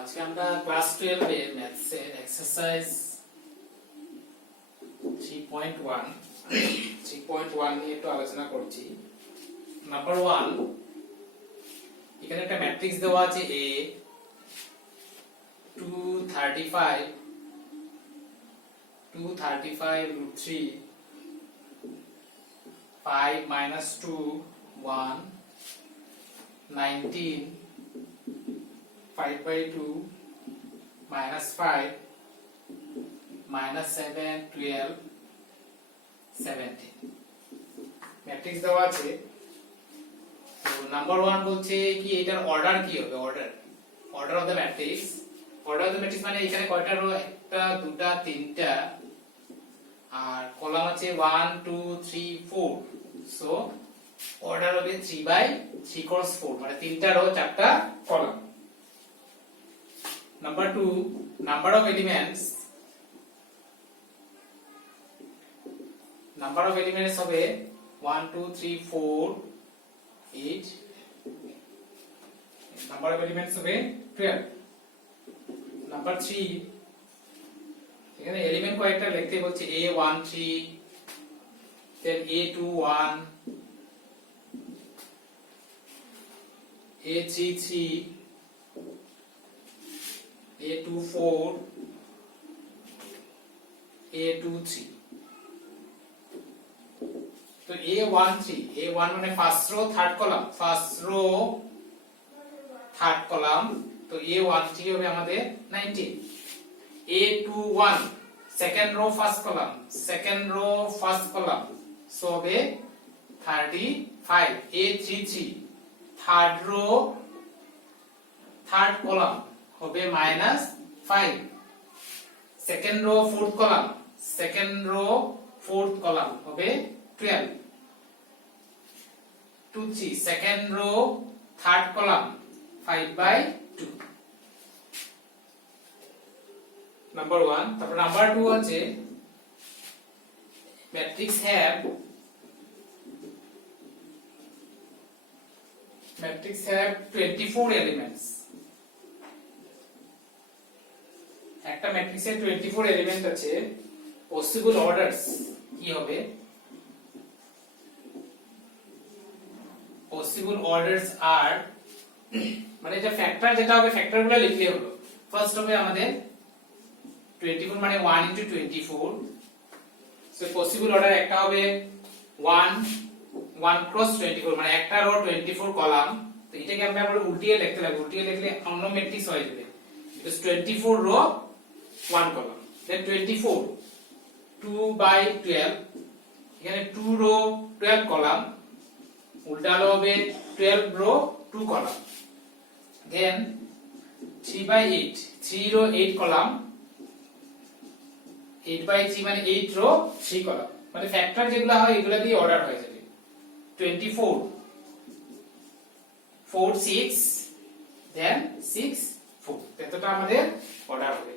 আজকে আমরা ক্লাস 12 এর ম্যাথস এর এক্সারসাইজ 3.1 নিয়ে একটু আলোচনা করছি। নাম্বার 1, এখানে একটা ম্যাট্রিক্স দেওয়া আছে A 235 √3 5 - 2 1 19 5/2 -5 -7 12 17 ম্যাট্রিক্স দেওয়া আছে। তো নাম্বার 1 বলছে কি এটার অর্ডার কি হবে, order of the matrix. Order of the matrix মানে এখানে কয়টা রো, একটা দুটা তিনটা, আর কলাম আছে 1 2 3 4। সো অর্ডার হবে 3/3 ক্রস 4, মানে তিনটা রো চারটা column. Number 2, number of elements হবে 1 2 3 4 8, number of elements হবে 12। Number 3, এখানে এলিমেন্ট কয়েকটা লিখতে বলছে A13, then A21, A33, A24, A23। তো A1 মানে ফার্স্ট রো থার্ড কলাম, তো A13 হবে আমাদের 19। A21 second rho first column, so হবে 35। A33 third rho third column হবে -5। সেকেন্ড রো ফোর্থ কলাম হবে 12। 2 3 second rho third column 5/2। Number 1। তারপর number 2 আছে ম্যাট্রিক্স হ্যাভ 24 এলিমেন্টস। একটা ম্যাট্রিক্সের 24 এলিমেন্ট আছে। পসিবল অর্ডারস কি হবে? পসিবল অর্ডারস আর মানে যে ফ্যাক্টর যেটা হবে, ফ্যাক্টরগুলো লিখলে হলো। ফার্স্ট হবে আমাদের 24 মানে 1 * 24। সো পসিবল অর্ডার একটা হবে 1 ক্রস 24, মানে একটা রো 24 কলাম। তো এটাকে আমরা আবার উল্টিয়ে লিখতে লাগবে, উল্টিয়ে লিখলে অন্য ম্যাট্রিক্স হয়ে যাবে। বিকজ 24 রো 1 কলাম, দেন 24 2/12, এখানে 2 রো 12 কলাম, উল্টালো হবে 12 রো 2 কলাম। দেন 3/8 3 রো 8 কলাম, 8/3 মানে 8 রো 3 কলাম। মানে ফ্যাক্টর যেগুলো হয় এগুলো দিয়ে অর্ডার হয়ে যাবে। 24 4 6 দেন 6 4, এতটা আমাদের অর্ডার হবে।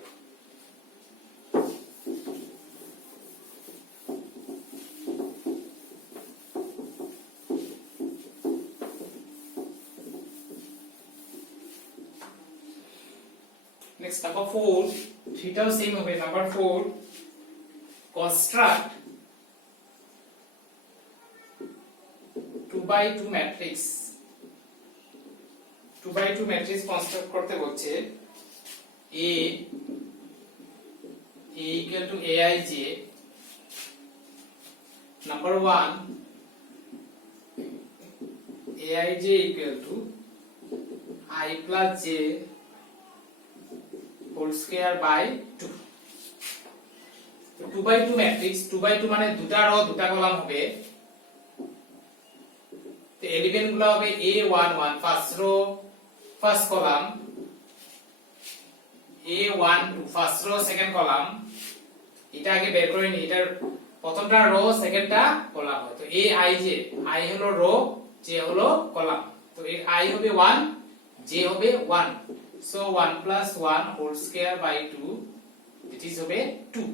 নেক্সট নাম্বার 4, থ্রিটাও সেম হবে। Number 4, construct 2/2 matrix. 2/2 matrix construct করতে বলছে। A equal to Aij। Number 1, Aij equal to I plus j whole square by 2। তো 2/2 ম্যাট্রিক্স, 2/2 মানে দুটা রো দুটা কলাম হবে। তো এলিমেন্ট গুলো হবে A11 first row first column, A12 first row second column. এটা আগে বের করে নি, এটার প্রথমটা রো সেকেন্ডটা কলাম হয়। তো Aij, I হলো রো, j হলো কলাম। তো এর I হবে 1, j হবে 1। So 1 + 1 whole square by 2, this is হবে 2।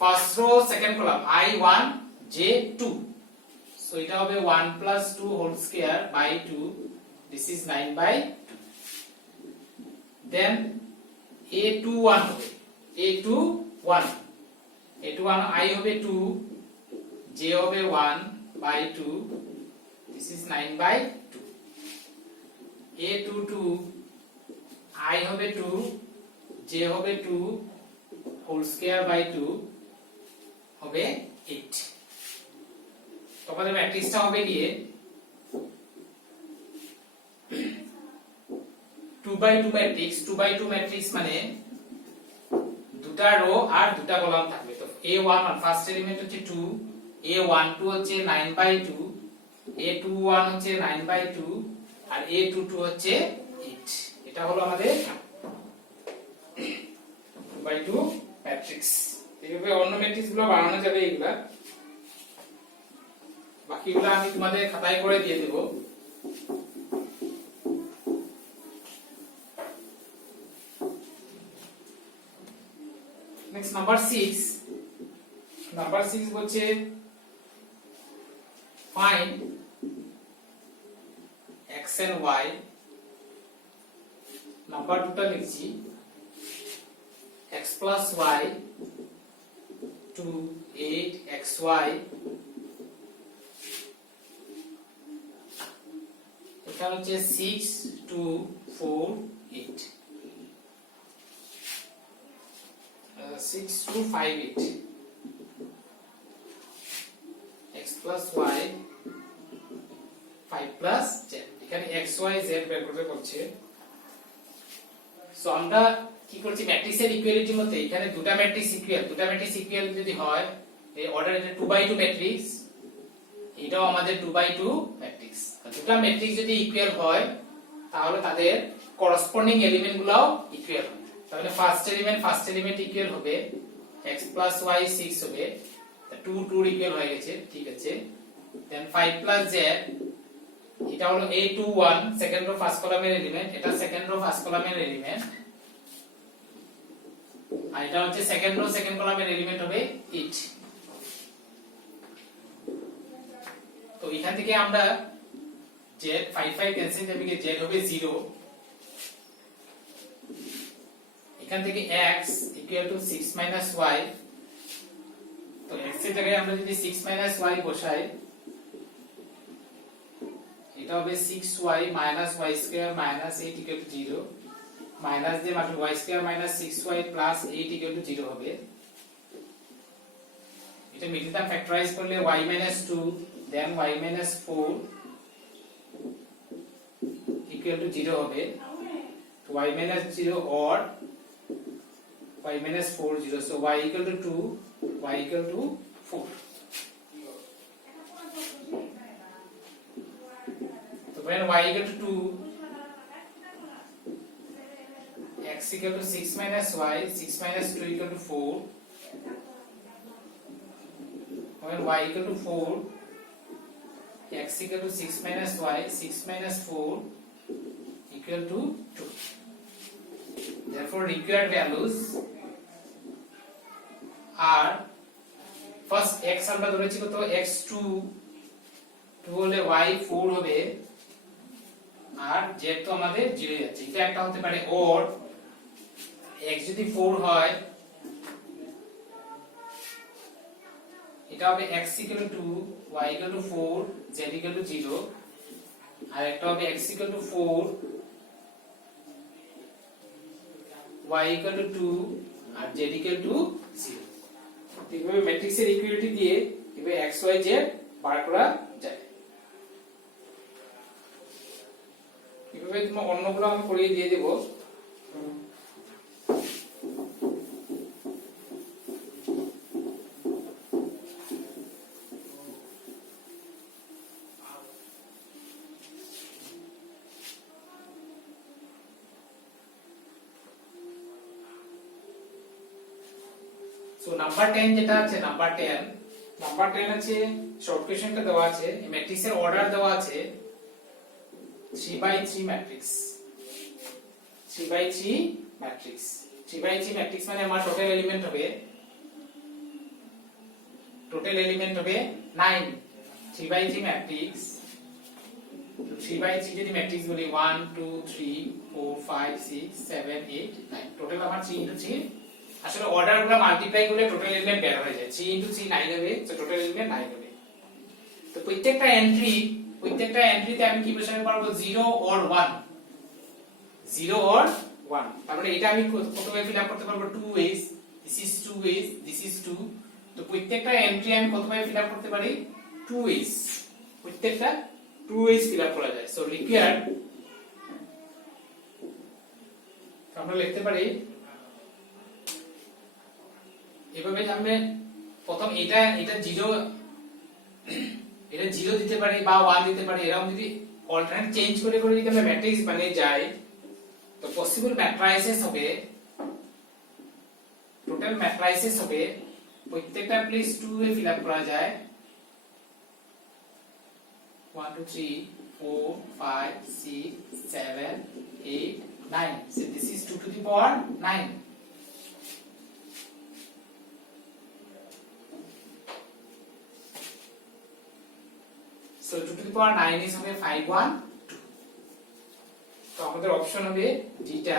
First row second column I1 j 2, so এটা হবে 1 + 2 whole square by 2, this is 9/2। Then A21 হবে A21 I হবে 2, J হবে 1/2, this is 9/2. A22 I হবে 2, J হবে 2 whole square by 2 হবে 8. তোমাদের ম্যাট্রিক্সটা হবে গিয়ে 2/2 ম্যাট্রিক্স। 2/2 ম্যাট্রিক্স মানে দুটা রো আর দুটা কলাম থাকবে। তো A11 ফার্স্ট এলিমেন্ট হচ্ছে 2, A12 হচ্ছে 9/2, A21 হচ্ছে 9/2 আর A22 হচ্ছে 8। এটা হলো আমাদের 2/2 ম্যাট্রিক্স। এইভাবে অন্য ম্যাট্রিক্স গুলো বানানো যাবে এগুলা, বাকিগুলো আমি তোমাদের খাতায় করে দিয়ে দেব। নেক্সট নাম্বার 6 বলছে find x and y। Number দুটো লিখছি x plus y to 8xy, এখানে হচ্ছে 6 2 4 8, 6 2 5 8, x plus y 5 plus z। এখানে x y z বের করতে বলছে। সো আমরা কি করছি, ম্যাট্রিক্সের ইকুয়ালিটির মধ্যে এখানে দুটো ম্যাট্রিক্স ইকুয়াল যদি হয়, এই অর্ডার এটা 2/2 ম্যাট্রিক্স, এটাও আমাদের 2/2 ম্যাট্রিক্স। দুটো ম্যাট্রিক্স যদি ইকুয়াল হয় তাহলে তাদের করসপন্ডিং এলিমেন্ট গুলোও ইকুয়াল হবে। তাহলে ফার্স্ট এলিমেন্ট ইকুয়াল হবে x plus y 6 হবে, 2 2 ইকুয়াল হয়ে গেছে, ঠিক আছে। দেন 5 plus z, এটা হলো A21 সেকেন্ড রো ফার্স্ট কলামের এলিমেন্ট, এটা সেকেন্ড রো ফার্স্ট কলামের এলিমেন্ট, আর এটা হচ্ছে সেকেন্ড রো সেকেন্ড কলামের এলিমেন্ট হবে 8। তো এখান থেকে আমরা z 5 5 ক্যান্সেল যাবে, z হবে 0। এখান থেকে x equal to 6 minus y, তো x এর জায়গায় আমরা যদি 6 মাইনাস y বসাই, এটা হবে 6y minus y square minus 8 equal to 0, minus দিয়ে মাত্র y square minus 6y plus 8 equal to 0 হবে। এটা মিডল টার্ম ফ্যাক্টরাইজ করলে y minus 2 then y minus 4 equal to 0 হবে। তো y minus 0 or y minus 4 0, so y equal to 2, y equal to 4. So when y equal to 2, x equal to 6 minus y, 6 minus 2 equal to 4. When y equal to 4, x equal to 6 minus y, 6 minus 4 equal to 2. Therefore required values are first x আমরা ধরেছি কত, x2 হলে y4 হবে, আর z তো আমাদের 0 যাচ্ছে। এটা একটা হতে পারে or x যদি 4 হয় এটা হবে x equal to 2, y equal to 4, z equal to 0, আর একটা হবে x equal to 4, y equal to 2 R z equal to 0। এইভাবে ম্যাট্রিক্সের ইকুয়ালিটি দিয়ে এভাবে x y z বার করা যায়। এইভাবে তোমরা অন্যগুলো আমি করিয়ে দিয়ে দেব। সো নাম্বার 10 যেটা আছে, নাম্বার 10 আছে, শর্ট কোশ্চেনটা দেওয়া আছে, ম্যাট্রিক্সের অর্ডার দেওয়া আছে 3/3 ম্যাট্রিক্স। 3/3 ম্যাট্রিক্স 3/3 ম্যাট্রিক্স মানে আমার টোটাল এলিমেন্ট হবে 9। 3/3 ম্যাট্রিক্স তো 3 by 3 যদি ম্যাট্রিক্স বলি 1 2 3 4 5 6 7 8 9 টোটাল আমার 3 into 3 আসলে অর্ডারগুলো মাল্টিপ্লাই করলে টোটাল এলিমেন্ট বের হয়ে যায় 3 into 3 9 হবে সো টোটাল এলিমেন্ট 9 হবে তো প্রত্যেকটা এন্ট্রিতে আমি কি বসাতে পারবো 0 or 1 0 or 1 তার মানে এটা আমি কতভাবে ফিল আপ করতে পারবো 2 ways this is 2 ways this is 2 তো প্রত্যেকটা এন্ট্রি আমি কতভাবে ফিল আপ করতে পারি 2 ways প্রত্যেকটা 2 ways ফিল আপ করা যায় সো রিকোয়ার্ড আমরা লিখতে পারি এভাবে আমরা প্রথম এটা 0 এটা 0 দিতে পারি বা 1 দিতে পারি এরকম যদি অল্টারনেট চেঞ্জ করে যদি আমরা ম্যাট্রিক্স বানিয়ে যাই তো পসিবল ম্যাট্রাইসেস হবে টোটাল ম্যাট্রাইসেস হবে প্রত্যেকটা প্লেস 2 এ ফিল আপ করা যায় 1 2 3 4 5 6 7 8 9 so this is 2 to the power 9 so 2 to the power 9 is হবে 5 1 2 তো আমাদের অপশন হবে যেটা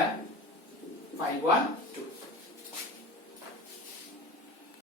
5 1